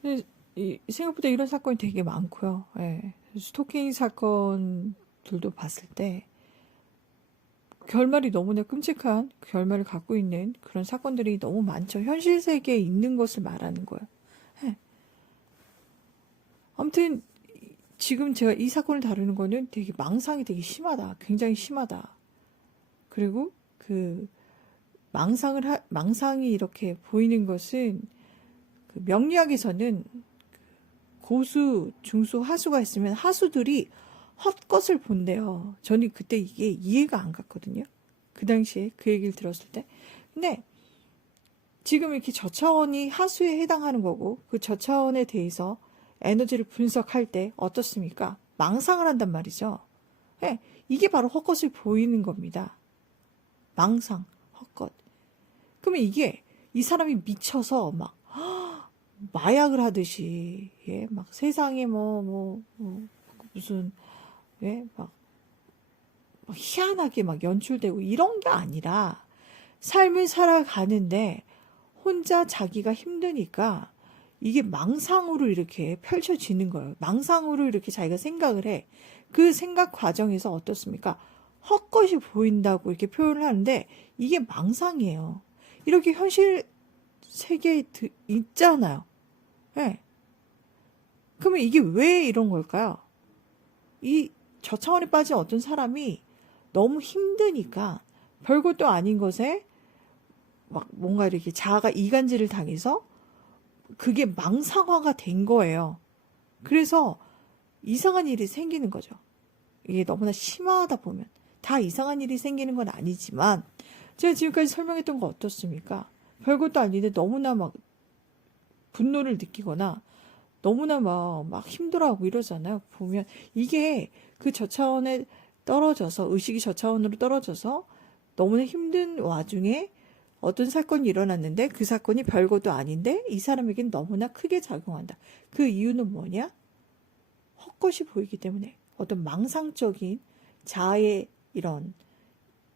근데 생각보다 이런 사건이 되게 많고요. 예. 스토킹 사건들도 봤을 때 결말이 너무나 끔찍한 결말을 갖고 있는 그런 사건들이 너무 많죠. 현실 세계에 있는 것을 말하는 거예요. 예. 아무튼 지금 제가 이 사건을 다루는 거는 되게 망상이 되게 심하다. 굉장히 심하다. 그리고 그 망상이 이렇게 보이는 것은 그 명리학에서는 고수, 중수, 하수가 있으면 하수들이 헛것을 본대요. 저는 그때 이게 이해가 안 갔거든요. 그 당시에 그 얘기를 들었을 때. 근데 지금 이렇게 저차원이 하수에 해당하는 거고 그 저차원에 대해서 에너지를 분석할 때 어떻습니까? 망상을 한단 말이죠. 네, 이게 바로 헛것을 보이는 겁니다. 망상, 헛것. 그러면 이게 이 사람이 미쳐서 막 마약을 하듯이 예, 막 세상에 무슨 예, 막 희한하게 막 연출되고 이런 게 아니라 삶을 살아가는데 혼자 자기가 힘드니까 이게 망상으로 이렇게 펼쳐지는 거예요. 망상으로 이렇게 자기가 생각을 해. 그 생각 과정에서 어떻습니까? 헛것이 보인다고 이렇게 표현을 하는데 이게 망상이에요. 이렇게 현실 세계에 있잖아요. 네. 그러면 이게 왜 이런 걸까요? 이 저차원에 빠진 어떤 사람이 너무 힘드니까 별것도 아닌 것에 막 뭔가 이렇게 자아가 이간질을 당해서 그게 망상화가 된 거예요. 그래서 이상한 일이 생기는 거죠. 이게 너무나 심하다 보면. 다 이상한 일이 생기는 건 아니지만 제가 지금까지 설명했던 거 어떻습니까? 별것도 아닌데 너무나 막 분노를 느끼거나 너무나 막 힘들어하고 이러잖아요. 보면 이게 그 저차원에 떨어져서 의식이 저차원으로 떨어져서 너무나 힘든 와중에 어떤 사건이 일어났는데 그 사건이 별것도 아닌데 이 사람에겐 너무나 크게 작용한다. 그 이유는 뭐냐? 헛것이 보이기 때문에 어떤 망상적인 자아의 이런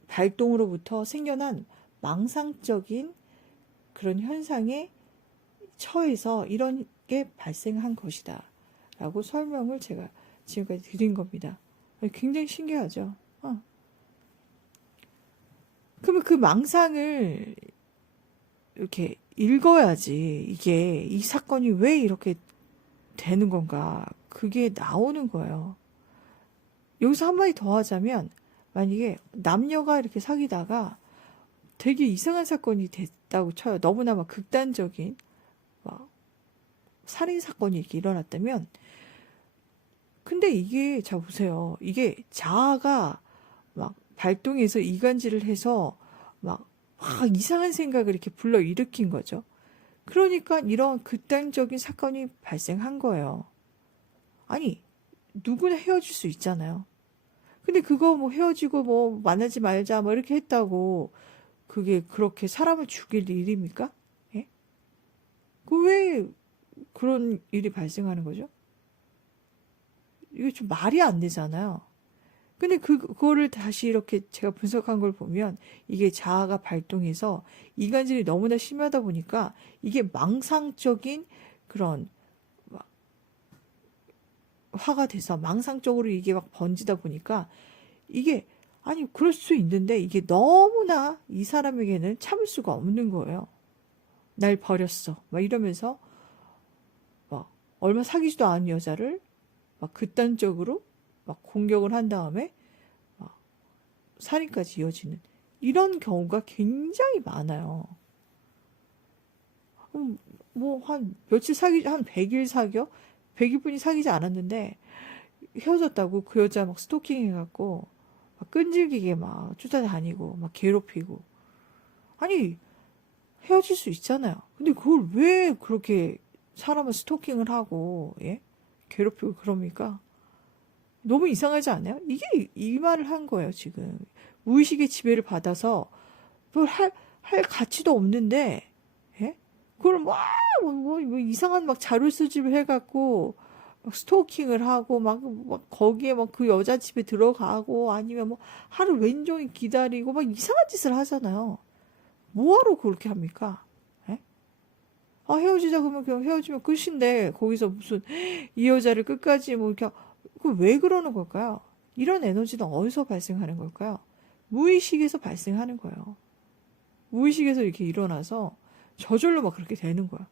발동으로부터 생겨난 망상적인 그런 현상에 처해서 이런 게 발생한 것이다. 라고 설명을 제가 지금까지 드린 겁니다. 굉장히 신기하죠. 그러면 그 망상을 이렇게 읽어야지 이게 이 사건이 왜 이렇게 되는 건가 그게 나오는 거예요. 여기서 한마디 더 하자면 만약에 남녀가 이렇게 사귀다가 되게 이상한 사건이 됐다고 쳐요. 너무나 막 극단적인 막 살인 사건이 이렇게 일어났다면 근데 이게 자 보세요. 이게 자아가 막 발동해서 이간질을 해서 막 이상한 생각을 이렇게 불러 일으킨 거죠. 그러니까 이런 극단적인 사건이 발생한 거예요. 아니, 누구나 헤어질 수 있잖아요. 근데 그거 뭐 헤어지고 뭐 만나지 말자 뭐 이렇게 했다고 그게 그렇게 사람을 죽일 일입니까? 예? 그 왜 그런 일이 발생하는 거죠? 이게 좀 말이 안 되잖아요. 근데 그거를 다시 이렇게 제가 분석한 걸 보면 이게 자아가 발동해서 이간질이 너무나 심하다 보니까 이게 망상적인 그런 화가 돼서 망상적으로 이게 막 번지다 보니까 이게 아니 그럴 수 있는데 이게 너무나 이 사람에게는 참을 수가 없는 거예요. 날 버렸어. 막 이러면서 막 얼마 사귀지도 않은 여자를 막 극단적으로 막 공격을 한 다음에 막 살인까지 이어지는 이런 경우가 굉장히 많아요. 뭐 한 며칠 한 100일 사겨? 100일뿐이 사귀지 않았는데 헤어졌다고 그 여자 막 스토킹 해갖고 막 끈질기게 막 쫓아다니고 막 괴롭히고 아니 헤어질 수 있잖아요. 근데 그걸 왜 그렇게 사람을 스토킹을 하고 예? 괴롭히고 그럽니까? 너무 이상하지 않아요? 이게 이 말을 한 거예요 지금. 무의식의 지배를 받아서 뭘 할 가치도 없는데 예? 그걸 뭐 이상한 막 자료 수집을 해갖고 막 스토킹을 하고 막 거기에 막 그 여자 집에 들어가고 아니면 뭐 하루 왼종일 기다리고 막 이상한 짓을 하잖아요. 뭐하러 그렇게 합니까? 예? 아, 헤어지자 그러면 그냥 헤어지면 끝인데 거기서 무슨 이 여자를 끝까지 뭐 이렇게 그 왜 그러는 걸까요? 이런 에너지는 어디서 발생하는 걸까요? 무의식에서 발생하는 거예요. 무의식에서 이렇게 일어나서 저절로 막 그렇게 되는 거야.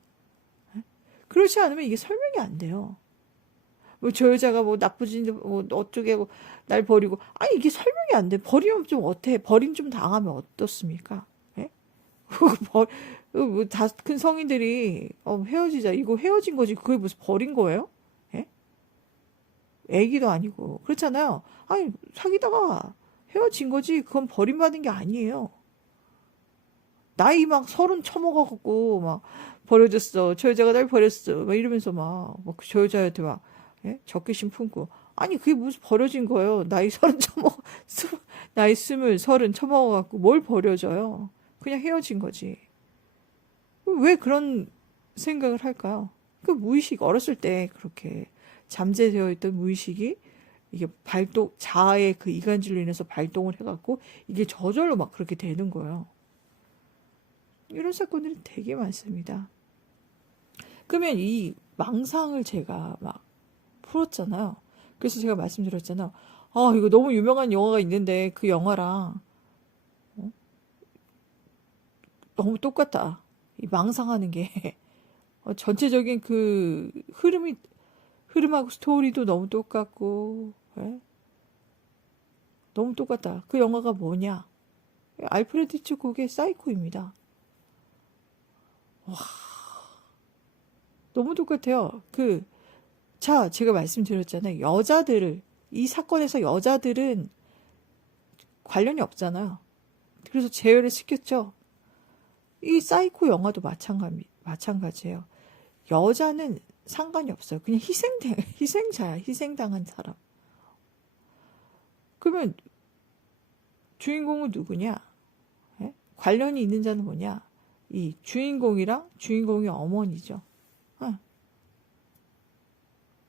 그렇지 않으면 이게 설명이 안 돼요. 뭐 저 여자가 뭐 나쁘지 뭐 어쩌게 하고 날 버리고 아니 이게 설명이 안 돼. 버리면 좀 어때? 버림 좀 당하면 어떻습니까? 예? 뭐다 큰 성인들이 헤어지자 이거 헤어진 거지 그게 무슨 버린 거예요? 예? 애기도 아니고 그렇잖아요. 아니 사귀다가 헤어진 거지 그건 버림받은 게 아니에요. 나이 막 30 쳐먹어갖고 막 버려졌어. 저 여자가 날 버렸어. 막 이러면서 저 여자한테 막 예? 적개심 품고 아니 그게 무슨 버려진 거예요. 나이 30 나이 20, 30 쳐먹어갖고 뭘 버려져요. 그냥 헤어진 거지. 왜 그런 생각을 할까요? 그 무의식 어렸을 때 그렇게 잠재되어 있던 무의식이 이게 발동 자아의 그 이간질로 인해서 발동을 해갖고 이게 저절로 막 그렇게 되는 거예요. 이런 사건들이 되게 많습니다. 그러면 이 망상을 제가 막 풀었잖아요. 그래서 제가 말씀드렸잖아요. 아, 이거 너무 유명한 영화가 있는데 그 영화랑 너무 똑같다. 이 망상하는 게 전체적인 그 흐름하고 스토리도 너무 똑같고 예? 너무 똑같다. 그 영화가 뭐냐? 알프레드 히치콕의 사이코입니다. 와, 너무 똑같아요. 제가 말씀드렸잖아요. 이 사건에서 여자들은 관련이 없잖아요. 그래서 제외를 시켰죠. 이 사이코 영화도 마찬가지예요. 여자는 상관이 없어요. 그냥 희생자야. 희생당한 사람. 그러면 주인공은 누구냐? 예? 관련이 있는 자는 뭐냐? 이 주인공이랑 주인공의 어머니죠. 예.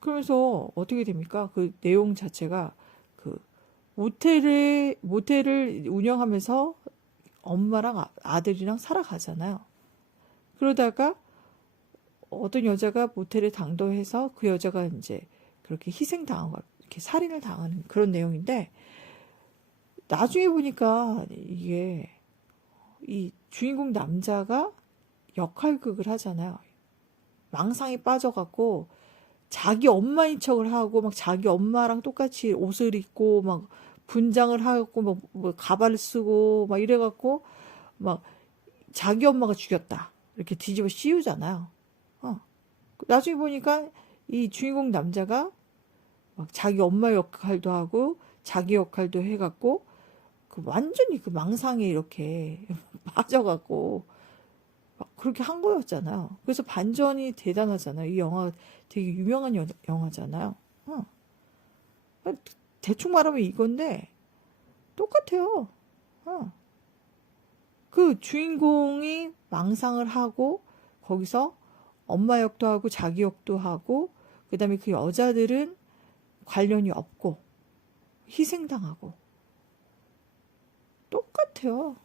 그러면서 어떻게 됩니까? 그 내용 자체가 그 모텔을 운영하면서 엄마랑 아들이랑 살아가잖아요. 그러다가 어떤 여자가 모텔에 당도해서 그 여자가 이제 그렇게 희생당하고 이렇게 살인을 당하는 그런 내용인데 나중에 보니까 이게 이 주인공 남자가 역할극을 하잖아요. 망상에 빠져갖고 자기 엄마인 척을 하고 막 자기 엄마랑 똑같이 옷을 입고 막 분장을 하고 뭐 가발을 쓰고 막 이래갖고 막 자기 엄마가 죽였다 이렇게 뒤집어 씌우잖아요. 나중에 보니까 이 주인공 남자가 막 자기 엄마 역할도 하고 자기 역할도 해갖고 완전히 그 망상에 이렇게 빠져갖고 막 그렇게 한 거였잖아요. 그래서 반전이 대단하잖아요. 이 영화 되게 유명한 영화잖아요. 대충 말하면 이건데 똑같아요. 그 주인공이 망상을 하고 거기서 엄마 역도 하고 자기 역도 하고 그다음에 그 여자들은 관련이 없고 희생당하고 똑같아요.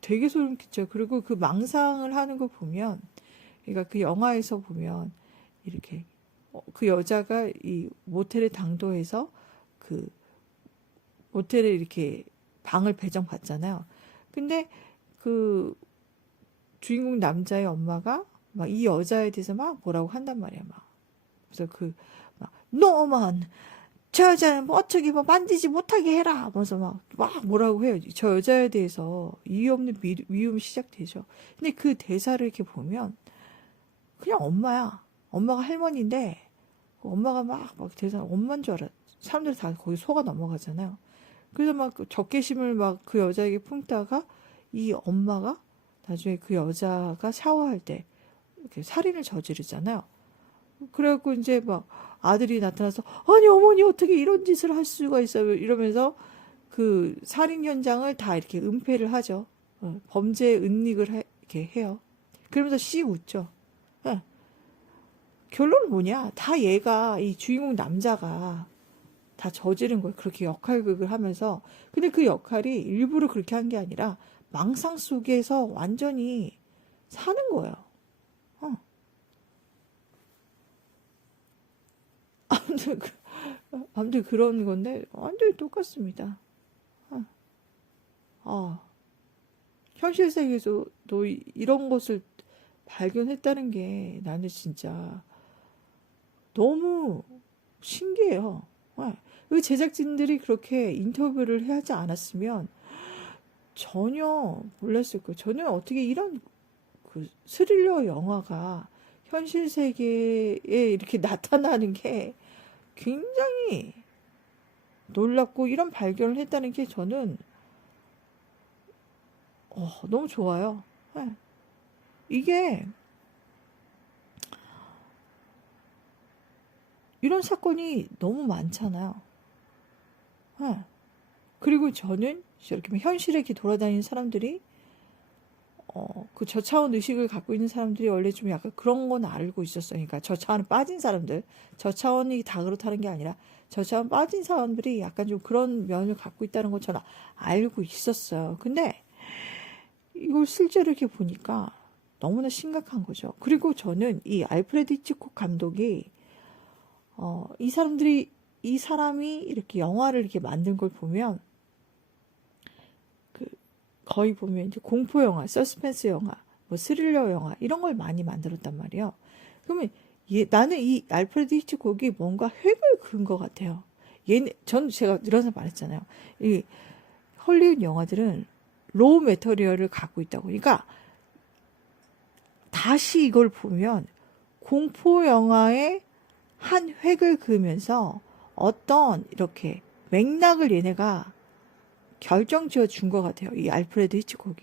되게 소름 끼쳐요. 그리고 그 망상을 하는 거 보면, 그러니까 그 영화에서 보면 이렇게 그 여자가 이 모텔에 당도해서 그 모텔에 이렇게 방을 배정받잖아요. 근데 그 주인공 남자의 엄마가 막 이 여자에 대해서 막 뭐라고 한단 말이야, 막. 그래서 너만 저 여자는 뭐 어떻게 뭐 만지지 못하게 해라 하면서 막 뭐라고 해요. 저 여자에 대해서 이유 없는 미움이 시작되죠. 근데 그 대사를 이렇게 보면 그냥 엄마야. 엄마가 할머니인데 엄마가 막 대사 엄마인 줄 알아. 사람들이 다 거기 속아 넘어가잖아요. 그래서 그 적개심을 막 그 여자에게 품다가 이 엄마가 나중에 그 여자가 샤워할 때 이렇게 살인을 저지르잖아요. 그래갖고 이제 막 아들이 나타나서 아니 어머니 어떻게 이런 짓을 할 수가 있어요 이러면서 그 살인 현장을 다 이렇게 은폐를 하죠. 범죄 은닉을 이렇게 해요. 그러면서 씩 웃죠. 예. 결론은 뭐냐? 다 얘가 이 주인공 남자가 다 저지른 거예요. 그렇게 역할극을 하면서 근데 그 역할이 일부러 그렇게 한 게 아니라 망상 속에서 완전히 사는 거예요. 어. 아무튼, 아무튼 그런 건데, 완전히 똑같습니다. 어. 아, 현실 세계에서 너 이런 것을 발견했다는 게 나는 진짜 너무 신기해요. 그 제작진들이 그렇게 인터뷰를 하지 않았으면 전혀 몰랐을 거예요. 저는 어떻게 이런 그 스릴러 영화가 현실 세계에 이렇게 나타나는 게 굉장히 놀랍고 이런 발견을 했다는 게 저는 너무 좋아요. 네. 이게 이런 사건이 너무 많잖아요. 네. 그리고 저는 이렇게 현실에 이렇게 돌아다니는 사람들이 그 저차원 의식을 갖고 있는 사람들이 원래 좀 약간 그런 건 알고 있었어요. 그러니까 저차원에 빠진 사람들, 저차원이 다 그렇다는 게 아니라 저차원 빠진 사람들이 약간 좀 그런 면을 갖고 있다는 건 저는 알고 있었어요. 근데 이걸 실제로 이렇게 보니까 너무나 심각한 거죠. 그리고 저는 이 알프레드 히치콕 감독이 이 사람이 이렇게 영화를 이렇게 만든 걸 보면 거의 보면 이제 공포 영화, 서스펜스 영화, 뭐 스릴러 영화 이런 걸 많이 만들었단 말이에요. 그러면 나는 이 알프레드 히치콕이 뭔가 획을 그은 것 같아요. 제가 이런 말했잖아요. 이 헐리우드 영화들은 로우 매터리얼을 갖고 있다고. 그러니까 다시 이걸 보면 공포 영화의 한 획을 그으면서 어떤 이렇게 맥락을 얘네가 결정지어 준 것 같아요. 이 알프레드 히치콕이.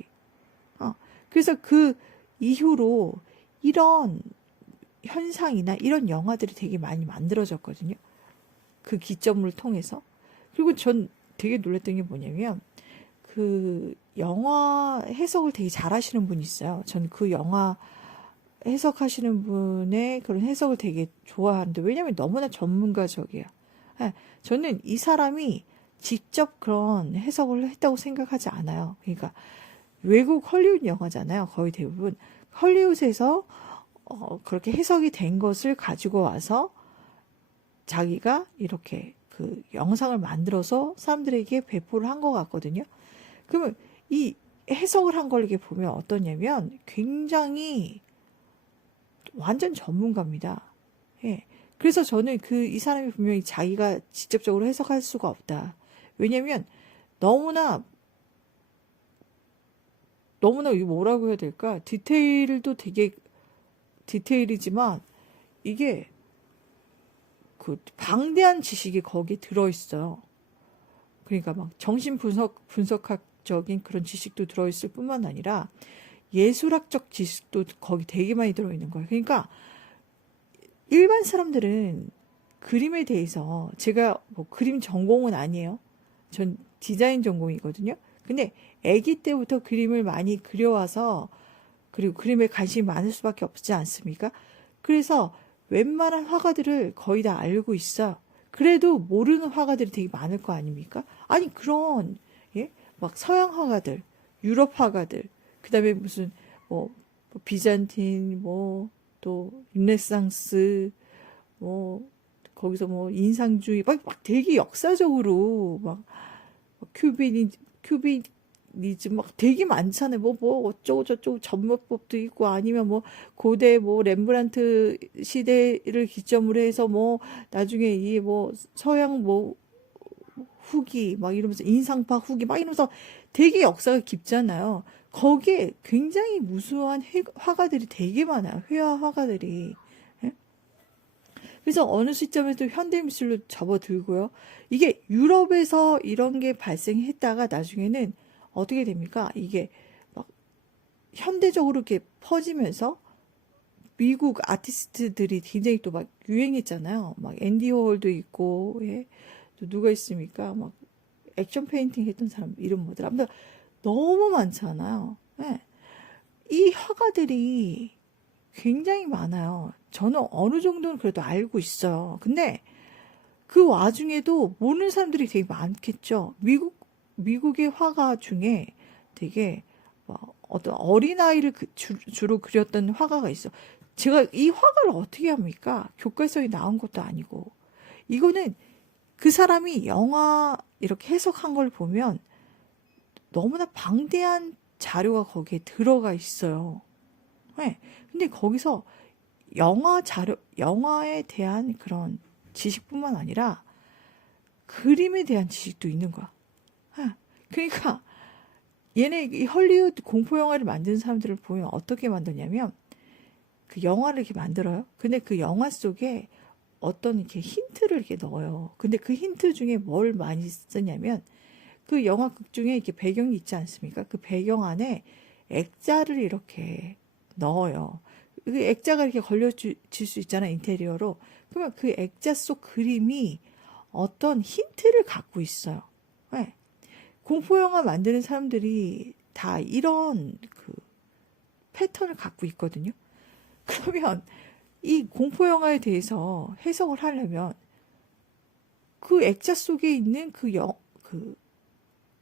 그래서 그 이후로 이런 현상이나 이런 영화들이 되게 많이 만들어졌거든요. 그 기점을 통해서. 그리고 전 되게 놀랐던 게 뭐냐면 그 영화 해석을 되게 잘하시는 분이 있어요. 전 그 영화 해석하시는 분의 그런 해석을 되게 좋아하는데 왜냐면 너무나 전문가적이에요. 저는 이 사람이 직접 그런 해석을 했다고 생각하지 않아요. 그러니까 외국 헐리우드 영화잖아요. 거의 대부분 헐리우드에서 그렇게 해석이 된 것을 가지고 와서 자기가 이렇게 그 영상을 만들어서 사람들에게 배포를 한 것 같거든요. 그러면 이 해석을 한 걸 이렇게 보면 어떠냐면 굉장히 완전 전문가입니다. 예. 그래서 저는 이 사람이 분명히 자기가 직접적으로 해석할 수가 없다. 왜냐면 너무나 이거 뭐라고 해야 될까? 디테일도 되게 디테일이지만 이게 그 방대한 지식이 거기 들어있어요. 그러니까 막 분석학적인 그런 지식도 들어있을 뿐만 아니라 예술학적 지식도 거기 되게 많이 들어있는 거예요. 그러니까 일반 사람들은 그림에 대해서 제가 뭐 그림 전공은 아니에요. 전 디자인 전공이거든요. 근데 아기 때부터 그림을 많이 그려와서 그리고 그림에 관심이 많을 수밖에 없지 않습니까? 그래서 웬만한 화가들을 거의 다 알고 있어. 그래도 모르는 화가들이 되게 많을 거 아닙니까? 아니 그런 막 서양 화가들, 유럽 화가들, 그다음에 무슨 뭐 비잔틴 뭐 또 르네상스 뭐 거기서 뭐 인상주의 막 되게 역사적으로 막 큐비니즘 막 되게 많잖아요. 뭐 어쩌고 저쩌고 전모법도 있고 아니면 뭐 고대 뭐 렘브란트 시대를 기점으로 해서 뭐 나중에 이 뭐 서양 뭐 후기 막 이러면서 인상파 후기 막 이러면서 되게 역사가 깊잖아요. 거기에 굉장히 무수한 화가들이 되게 많아요. 회화 화가들이. 예? 그래서 어느 시점에도 현대미술로 접어들고요. 이게 유럽에서 이런 게 발생했다가 나중에는 어떻게 됩니까? 이게 막 현대적으로 이렇게 퍼지면서 미국 아티스트들이 굉장히 또 막 유행했잖아요. 막 앤디 워홀도 있고, 예. 또 누가 있습니까? 막 액션 페인팅 했던 사람 이름 뭐더라? 아무튼 너무 많잖아요. 예. 이 화가들이 굉장히 많아요. 저는 어느 정도는 그래도 알고 있어요. 근데 그 와중에도 모르는 사람들이 되게 많겠죠. 미국의 화가 중에 되게 어떤 어린아이를 주로 그렸던 화가가 있어. 제가 이 화가를 어떻게 합니까? 교과서에 나온 것도 아니고. 이거는 그 사람이 영화 이렇게 해석한 걸 보면 너무나 방대한 자료가 거기에 들어가 있어요. 네. 근데 거기서 영화에 대한 그런 지식뿐만 아니라 그림에 대한 지식도 있는 거야. 네. 그러니까 얘네 이 헐리우드 공포 영화를 만드는 사람들을 보면 어떻게 만드냐면 그 영화를 이렇게 만들어요. 근데 그 영화 속에 어떤 이렇게 힌트를 이렇게 넣어요. 근데 그 힌트 중에 뭘 많이 쓰냐면 그 영화극 중에 이렇게 배경이 있지 않습니까? 그 배경 안에 액자를 이렇게 넣어요. 그 액자가 이렇게 걸려질 수 있잖아, 인테리어로. 그러면 그 액자 속 그림이 어떤 힌트를 갖고 있어요. 네. 공포영화 만드는 사람들이 다 이런 그 패턴을 갖고 있거든요. 그러면 이 공포영화에 대해서 해석을 하려면 그 액자 속에 있는 그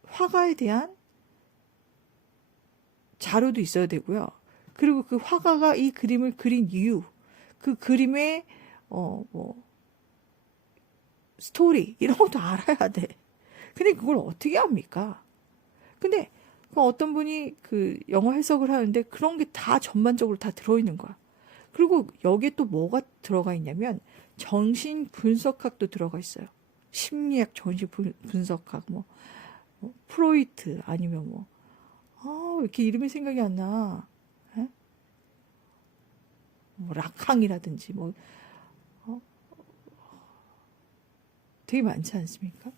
화가에 대한 자료도 있어야 되고요. 그리고 그 화가가 이 그림을 그린 이유, 그 그림의 스토리 이런 것도 알아야 돼. 근데 그걸 어떻게 합니까? 근데 어떤 분이 그 영화 해석을 하는데 그런 게 다 전반적으로 다 들어있는 거야. 그리고 여기에 또 뭐가 들어가 있냐면 정신 분석학도 들어가 있어요. 심리학, 정신 분석학, 프로이트 아니면 왜 이렇게 이름이 생각이 안 나? 에? 락항이라든지 어? 되게 많지 않습니까?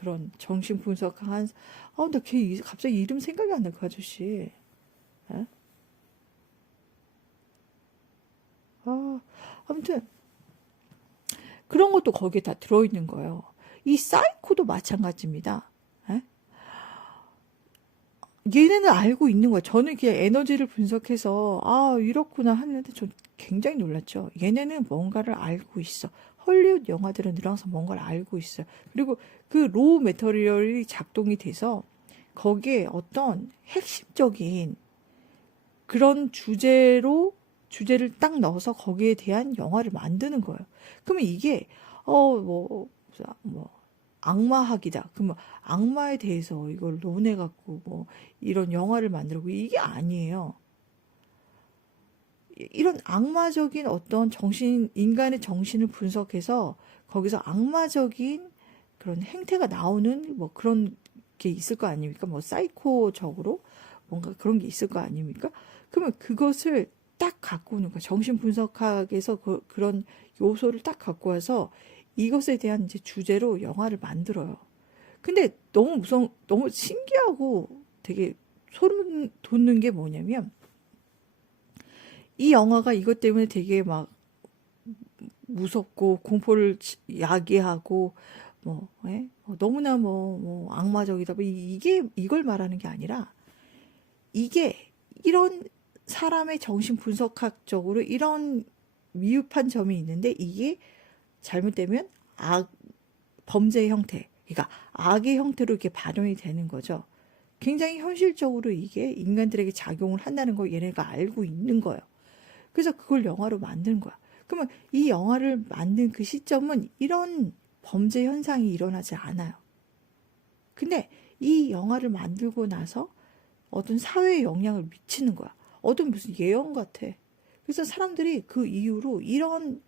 그런 정신 분석한 나 걔 갑자기 이름 생각이 안 나, 그 아저씨. 에? 아무튼 그런 것도 거기에 다 들어있는 거예요. 이 사이코도 마찬가지입니다. 에? 얘네는 알고 있는 거야. 저는 그냥 에너지를 분석해서 이렇구나 하는데 전 굉장히 놀랐죠. 얘네는 뭔가를 알고 있어. 헐리우드 영화들은 늘 항상 뭔가를 알고 있어요. 그리고 그 로우 매터리얼이 작동이 돼서 거기에 어떤 핵심적인 그런 주제를 딱 넣어서 거기에 대한 영화를 만드는 거예요. 그러면 이게 악마학이다. 그러면 악마에 대해서 이걸 논해갖고 이런 영화를 만들고 이게 아니에요. 이런 악마적인 어떤 인간의 정신을 분석해서 거기서 악마적인 그런 행태가 나오는 그런 게 있을 거 아닙니까? 사이코적으로 뭔가 그런 게 있을 거 아닙니까? 그러면 그것을 딱 갖고 오는 거야. 정신 분석학에서 그런 요소를 딱 갖고 와서 이것에 대한 이제 주제로 영화를 만들어요. 근데 너무 신기하고 되게 소름 돋는 게 뭐냐면 이 영화가 이것 때문에 되게 막 무섭고 공포를 야기하고 너무나 악마적이다. 이걸 말하는 게 아니라 이게 이런 사람의 정신 분석학적으로 이런 미흡한 점이 있는데 이게 잘못되면 범죄의 형태, 그러니까 악의 형태로 이렇게 발현이 되는 거죠. 굉장히 현실적으로 이게 인간들에게 작용을 한다는 걸 얘네가 알고 있는 거예요. 그래서 그걸 영화로 만든 거야. 그러면 이 영화를 만든 그 시점은 이런 범죄 현상이 일어나지 않아요. 근데 이 영화를 만들고 나서 어떤 사회에 영향을 미치는 거야. 어떤 무슨 예언 같아. 그래서 사람들이 그 이후로 이런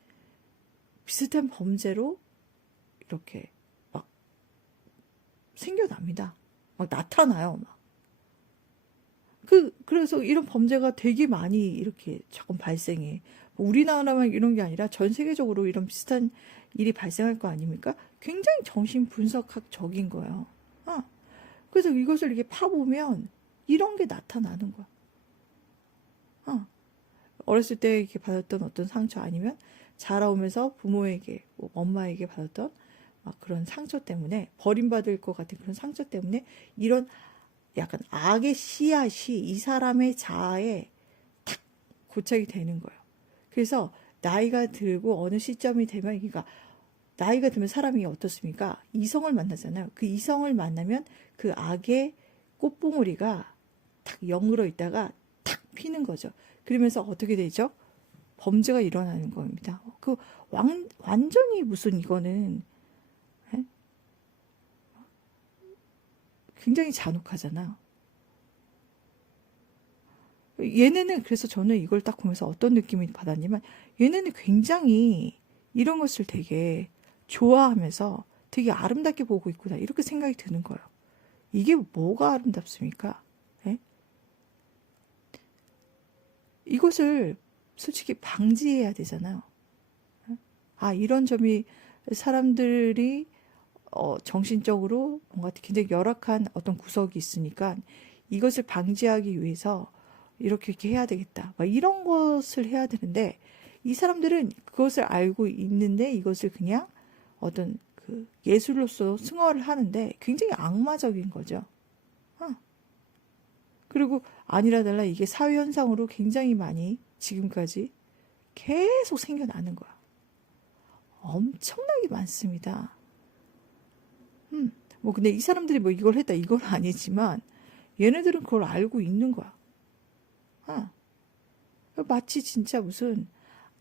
비슷한 범죄로 이렇게 막 생겨납니다. 막 나타나요. 그래서 이런 범죄가 되게 많이 이렇게 조금 발생해. 우리나라만 이런 게 아니라 전 세계적으로 이런 비슷한 일이 발생할 거 아닙니까? 굉장히 정신분석학적인 거예요. 그래서 이것을 이렇게 파보면 이런 게 나타나는 거야. 어렸을 때 이렇게 받았던 어떤 상처 아니면 자라오면서 부모에게, 엄마에게 받았던 막 그런 상처 때문에 버림받을 것 같은 그런 상처 때문에 이런 약간 악의 씨앗이 이 사람의 자아에 탁 고착이 되는 거예요. 그래서 나이가 들고 어느 시점이 되면, 그러니까 나이가 들면 사람이 어떻습니까? 이성을 만나잖아요. 그 이성을 만나면 그 악의 꽃봉오리가 탁 영으로 있다가 탁 피는 거죠. 그러면서 어떻게 되죠? 범죄가 일어나는 겁니다. 완전히 무슨 이거는 예? 굉장히 잔혹하잖아. 얘네는 그래서 저는 이걸 딱 보면서 어떤 느낌이 받았냐면 얘네는 굉장히 이런 것을 되게 좋아하면서 되게 아름답게 보고 있구나 이렇게 생각이 드는 거예요. 이게 뭐가 아름답습니까? 예? 이것을 솔직히 방지해야 되잖아요. 이런 점이 사람들이 정신적으로 뭔가 굉장히 열악한 어떤 구석이 있으니까 이것을 방지하기 위해서 이렇게 해야 되겠다. 막 이런 것을 해야 되는데 이 사람들은 그것을 알고 있는데 이것을 그냥 어떤 그 예술로서 승화를 하는데 굉장히 악마적인 거죠. 어. 그리고 아니라 달라 이게 사회 현상으로 굉장히 많이 지금까지 계속 생겨나는 거야. 엄청나게 많습니다. 뭐 근데 이 사람들이 뭐 이걸 했다 이건 아니지만 얘네들은 그걸 알고 있는 거야. 어. 마치 진짜 무슨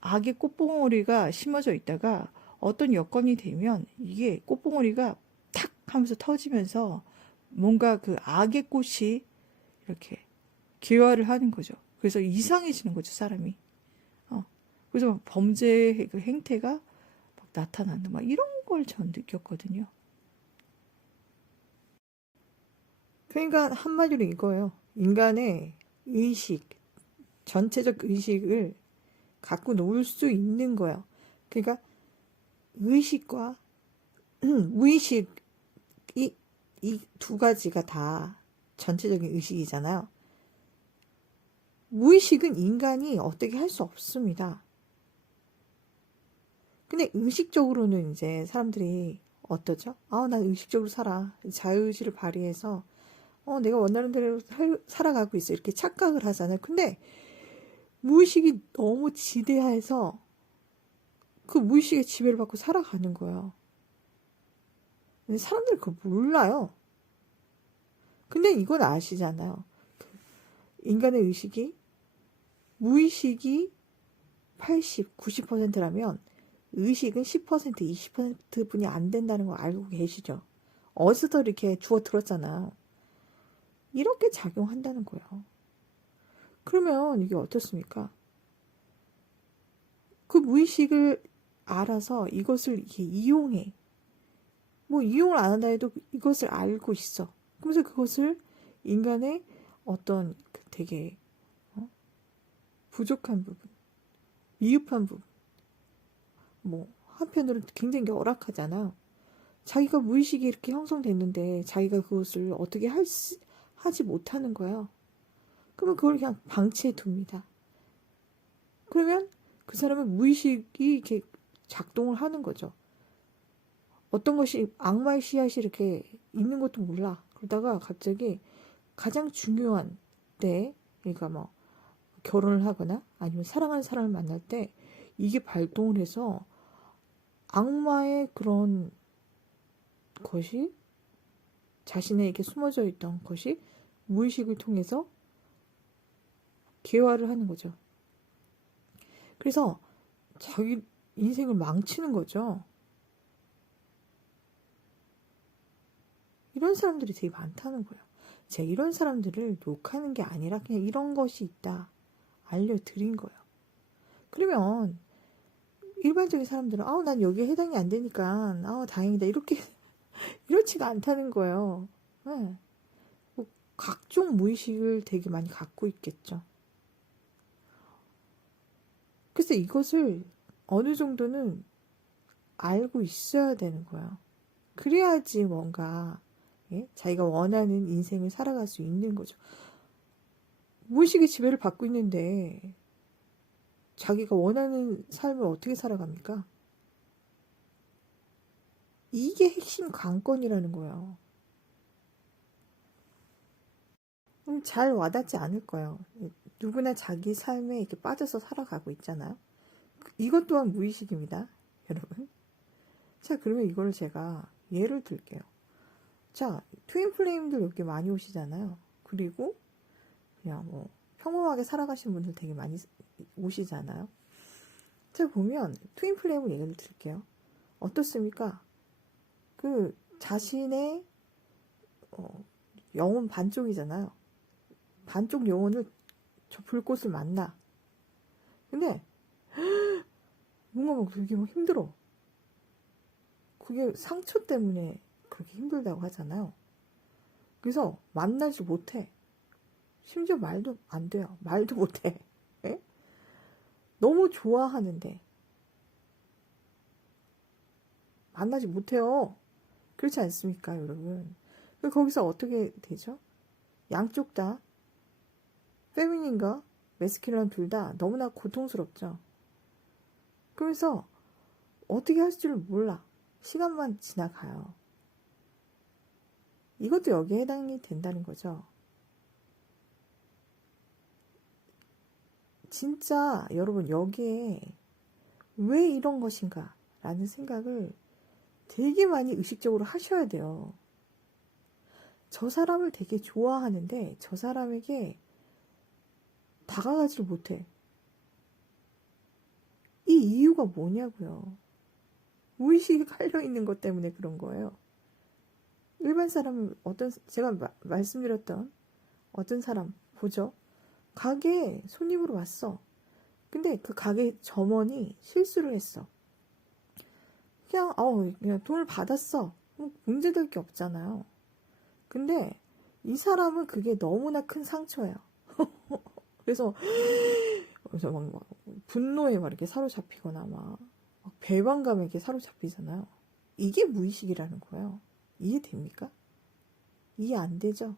악의 꽃봉오리가 심어져 있다가 어떤 여건이 되면 이게 꽃봉오리가 탁 하면서 터지면서 뭔가 그 악의 꽃이 이렇게 기화를 하는 거죠. 그래서 이상해지는 거죠, 사람이. 그래서 막 범죄의 그 행태가 막 나타나는 막 이런 걸 전 느꼈거든요. 그러니까 한마디로 이거예요. 인간의 의식, 전체적 의식을 갖고 놀 수 있는 거예요. 그러니까 의식과 무의식이 이 두 가지가 다 전체적인 의식이잖아요. 무의식은 인간이 어떻게 할 수 없습니다. 근데 의식적으로는 이제 사람들이 어떠죠? 난 의식적으로 살아. 자유의지를 발휘해서 내가 원하는 대로 살아가고 있어. 이렇게 착각을 하잖아요. 근데 무의식이 너무 지대해서 그 무의식의 지배를 받고 살아가는 거예요. 근데 사람들이 그걸 몰라요. 근데 이건 아시잖아요. 인간의 의식이 무의식이 80, 90%라면 의식은 10%, 20%뿐이 안 된다는 거 알고 계시죠? 어디서 이렇게 주워 들었잖아요. 이렇게 작용한다는 거예요. 그러면 이게 어떻습니까? 그 무의식을 알아서 이것을 이렇게 이용해. 뭐 이용을 안 한다 해도 이것을 알고 있어. 그러면서 그것을 인간의 어떤 되게 부족한 부분, 미흡한 부분, 뭐 한편으로는 굉장히 열악하잖아요. 자기가 무의식이 이렇게 형성됐는데 자기가 그것을 어떻게 하지 못하는 거예요. 그러면 그걸 그냥 방치해 둡니다. 그러면 그 사람은 무의식이 이렇게 작동을 하는 거죠. 어떤 것이 악마의 씨앗이 이렇게 있는 것도 몰라. 그러다가 갑자기 가장 중요한 때, 그러니까 뭐 결혼을 하거나 아니면 사랑하는 사람을 만날 때 이게 발동을 해서 악마의 그런 것이 자신에게 숨어져 있던 것이 무의식을 통해서 개화를 하는 거죠. 그래서 자기 인생을 망치는 거죠. 이런 사람들이 되게 많다는 거예요. 제가 이런 사람들을 욕하는 게 아니라 그냥 이런 것이 있다 알려드린 거예요. 그러면 일반적인 사람들은 난 여기에 해당이 안 되니까 다행이다 이렇게 이렇지가 않다는 거예요. 네. 뭐 각종 무의식을 되게 많이 갖고 있겠죠. 그래서 이것을 어느 정도는 알고 있어야 되는 거예요. 그래야지 뭔가 자기가 원하는 인생을 살아갈 수 있는 거죠. 무의식의 지배를 받고 있는데 자기가 원하는 삶을 어떻게 살아갑니까? 이게 핵심 관건이라는 거예요. 잘 와닿지 않을 거예요. 누구나 자기 삶에 이렇게 빠져서 살아가고 있잖아요. 이것 또한 무의식입니다, 여러분. 자, 그러면 이걸 제가 예를 들게요. 자, 트윈플레임들 여기 많이 오시잖아요. 그리고 그냥 뭐 평범하게 살아가시는 분들 되게 많이 오시잖아요. 제가 보면 트윈플레임을 얘기를 드릴게요. 어떻습니까? 그 자신의 영혼 반쪽이잖아요. 반쪽 영혼을 저 불꽃을 만나. 근데 뭔가 막 되게 막 힘들어. 그게 상처 때문에 그렇게 힘들다고 하잖아요. 그래서 만나지 못해. 심지어 말도 안 돼요. 말도 못해. 예? 너무 좋아하는데 만나지 못해요. 그렇지 않습니까, 여러분? 거기서 어떻게 되죠? 양쪽 다 페미닌과 메스큘런 둘 다 너무나 고통스럽죠. 그래서 어떻게 할 줄 몰라. 시간만 지나가요. 이것도 여기에 해당이 된다는 거죠. 진짜 여러분 여기에 왜 이런 것인가 라는 생각을 되게 많이 의식적으로 하셔야 돼요. 저 사람을 되게 좋아하는데 저 사람에게 다가가지를 못해. 이 이유가 뭐냐고요. 무의식에 깔려있는 것 때문에 그런 거예요. 일반 사람은 제가 말씀드렸던 어떤 사람 보죠. 가게에 손님으로 왔어. 근데 그 가게 점원이 실수를 했어. 그냥 돈을 받았어. 문제될 게 없잖아요. 근데 이 사람은 그게 너무나 큰 상처예요. 그래서 막 분노에 막 이렇게 사로잡히거나 막 배반감에 이렇게 사로잡히잖아요. 이게 무의식이라는 거예요. 이해됩니까? 이해 안 되죠?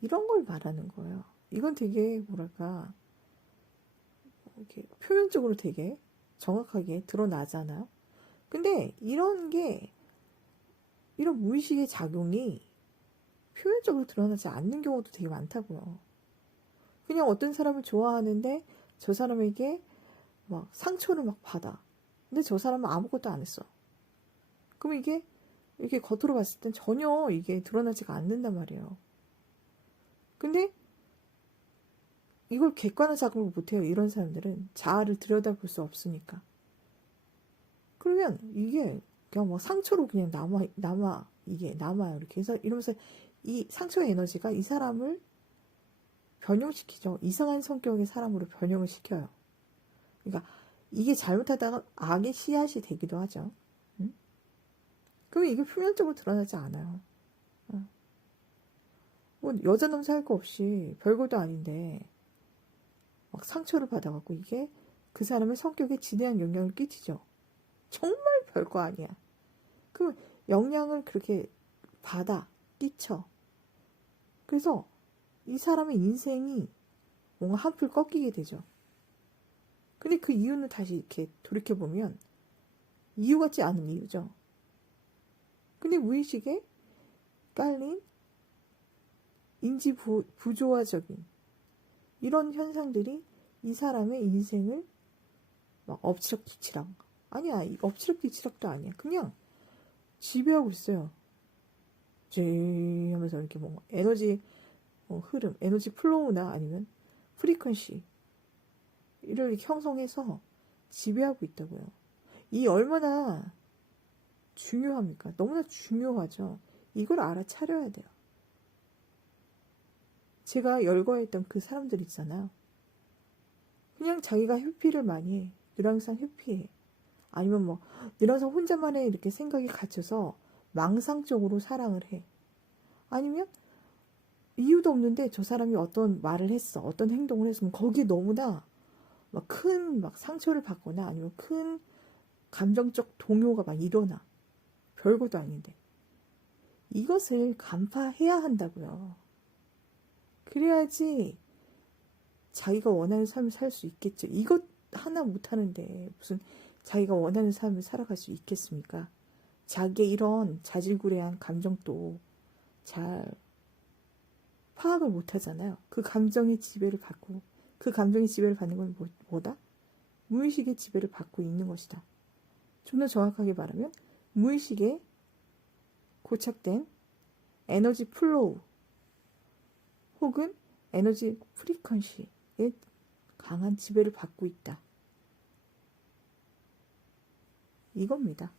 이런 걸 말하는 거예요. 이건 되게 뭐랄까 이렇게 표면적으로 되게 정확하게 드러나잖아요. 근데 이런 무의식의 작용이 표면적으로 드러나지 않는 경우도 되게 많다고요. 그냥 어떤 사람을 좋아하는데 저 사람에게 막 상처를 막 받아. 근데 저 사람은 아무것도 안 했어. 그럼 이게 이렇게 겉으로 봤을 땐 전혀 이게 드러나지가 않는단 말이에요. 근데 이걸 객관화 작업을 못해요. 이런 사람들은 자아를 들여다볼 수 없으니까. 그러면 이게 그냥 뭐 상처로 그냥 이게 남아요. 이렇게 해서 이러면서 이 상처의 에너지가 이 사람을 변형시키죠. 이상한 성격의 사람으로 변형을 시켜요. 그러니까 이게 잘못하다가 악의 씨앗이 되기도 하죠. 응? 그러면 이게 표면적으로 드러나지 않아요. 뭐 여자놈 살 거 없이 별것도 아닌데 막 상처를 받아갖고 이게 그 사람의 성격에 지대한 영향을 끼치죠. 정말 별거 아니야. 그럼 영향을 그렇게 받아 끼쳐. 그래서 이 사람의 인생이 뭔가 한풀 꺾이게 되죠. 근데 그 이유는 다시 이렇게 돌이켜보면 이유 같지 않은 이유죠. 근데 무의식에 깔린 인지 부조화적인 이런 현상들이 이 사람의 인생을 막 엎치락뒤치락 아니야, 엎치락뒤치락도 아니야. 그냥 지배하고 있어요. 제 하면서 이렇게 뭔가 에너지 흐름, 에너지 플로우나 아니면 프리퀀시 이를 이렇게 형성해서 지배하고 있다고요. 이 얼마나 중요합니까? 너무나 중요하죠. 이걸 알아차려야 돼요. 제가 열거했던 그 사람들 있잖아요. 그냥 자기가 회피를 많이 해. 늘 항상 회피해. 아니면 뭐 늘 항상 혼자만의 이렇게 생각이 갇혀서 망상적으로 사랑을 해. 아니면 이유도 없는데 저 사람이 어떤 말을 했어. 어떤 행동을 했으면 거기에 너무나 막 큰 막 상처를 받거나 아니면 큰 감정적 동요가 막 일어나. 별것도 아닌데. 이것을 간파해야 한다고요. 그래야지 자기가 원하는 삶을 살 수 있겠죠. 이것 하나 못하는데 무슨 자기가 원하는 삶을 살아갈 수 있겠습니까? 자기의 이런 자질구레한 감정도 잘 파악을 못하잖아요. 그 감정의 지배를 받고 그 감정의 지배를 받는 건 뭐다? 무의식의 지배를 받고 있는 것이다. 좀 더 정확하게 말하면 무의식에 고착된 에너지 플로우 혹은 에너지 프리퀀시에 강한 지배를 받고 있다. 이겁니다.